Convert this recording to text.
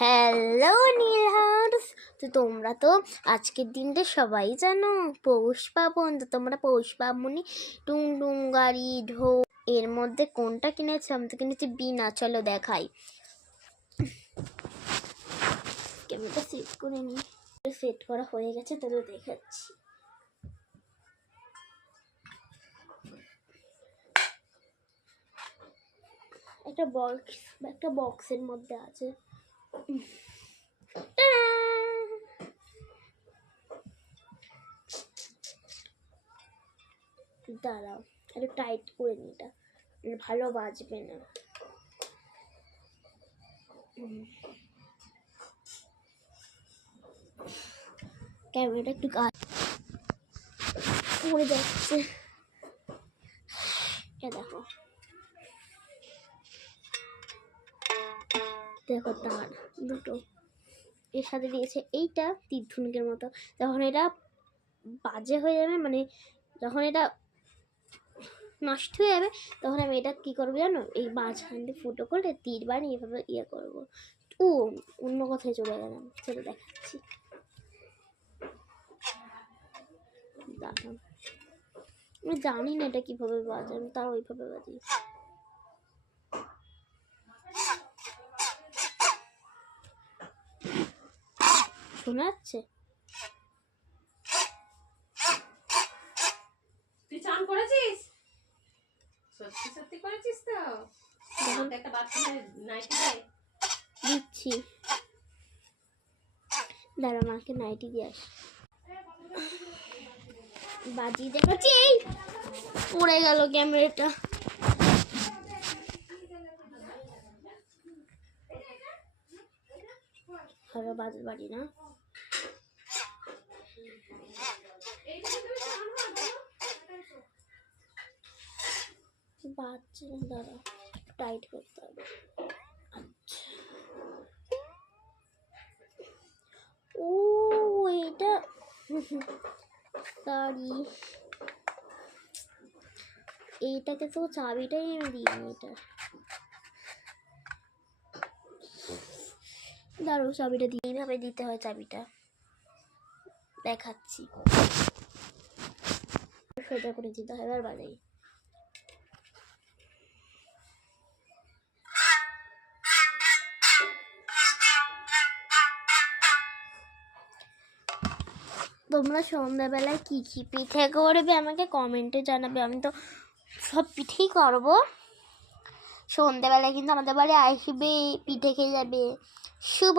Hello নীলহার্স। তো তোমরা তো আজকের দিনটা সবাই জানো পৌষ পার্বণ। তো তোমরা পৌষ পার্বণে টুংটুং গাড়ি ঢোল এর মধ্যে কোনটা কিনেছো? আমি তো কিনেছি বিনা। চলো দেখাই। ক্যামেরাটা সেট করে নি। সেট করা হয়ে গেছে, তাহলে দেখাচ্ছি। একটা বক্সের মধ্যে আছে। দাঁড়াও, একটু টাইট করে নি, এটা ভালো বাজবে না। ক্যামেরাটা একটু কাজ পড়ে যাচ্ছে। দেখো দেখো তার দুটো এর সাথে দিয়েছে। এইটা তীর্ধনুকের মতো। যখন এটা বাজে হয়ে যাবে, মানে যখন এটা নষ্ট হয়ে যাবে, তখন আমি এটা কি করবো জানো? এই মাঝখান দিয়ে ফুটো করে তীর বানিয়ে এভাবে ইয়ে করবো। অন্য কথায় চলে গেলাম, সেটা দেখাচ্ছি। আমি জানি না এটা কিভাবে বাজে, আমি তাও ওইভাবে বাজি। শোনা যাচ্ছে? তুই চান করেছিস? সত্যি সত্যি করেছিস তো? একটা বাথরুমে নাইটি দেয় দিচ্ছি। দাঁড়া, মাকে নাইটি দিয়ে আসি। বাজিয়ে দেখাচ্ছি। এই পড়ে গেল ক্যামেরাটা। ভালো বাজে বাড়ি না। বাজছে না, দাঁড়া টাইট করতে হবে। আচ্ছা, ও এটা সরি, এইটাকে তো চাবিটাই আমি দিইনি। এটা দাঁড়ো, চাবিটা দিয়ে এইভাবে দিতে হয়। চাবিটা দেখাচ্ছি, সোজা করে দিতে হয়। এবার বাজাই। তোমরা সন্ধ্যাবেলায় কী কী পিঠে করবে আমাকে কমেন্টে জানাবে। আমি তো সব পিঠেই করবো। সন্ধ্যাবেলায় কিন্তু আমাদের বাড়ি আসবে, পিঠে খেয়ে যাবে। শুভ